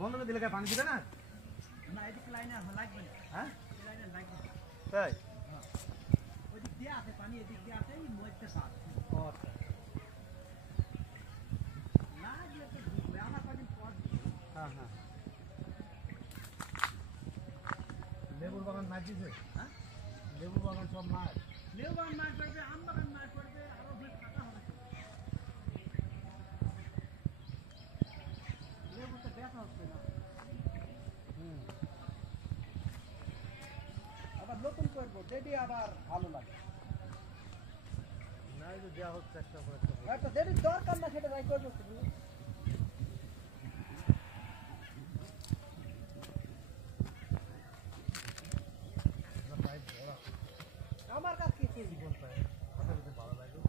বন্ধ করে দিলে পানি দিবে না? না এদিক লাইনে লাগবে না। হ্যাঁ লাইনে লাগবে না। তাই ওই দিক দিয়ে আছে পানি, এদিক দিয়ে আছে এই মধ্যে সাত। আচ্ছা লাগলে তো ঢুকবে, আমার কদিন পর হ্যাঁ হ্যাঁ লেবুর বাগান মাছ দিছে? হ্যাঁ লেবুর বাগান সব মাছ লেবু বাগান মাছ পড়বে, আম বাগান মাছ পড়বে, আরো ওখানে থাকা হবে। লেবু তো দেখা হচ্ছে না। আবার নতুন করবো, দেবী আবার ভালো লাগে। না এই যে দেওয়া হচ্ছে একটা পর একটা একটা দেবীর দরকার না, সেটা যাই করবো শুধু। আমার কাছে কিছু জীবন পায় কথা বলতে ভালো লাগে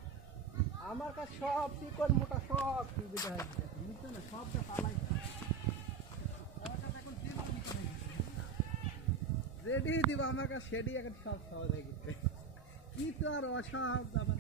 আমার কাছে সব চিকন মোটা সব সুবিধা হয়ে গেছে, বুঝছো না? সবটা পালাই রেডি দিব আমার কাছে, সেডি এখন সব সহজ হয়ে গেছে। কি তো আর অসহজ আমার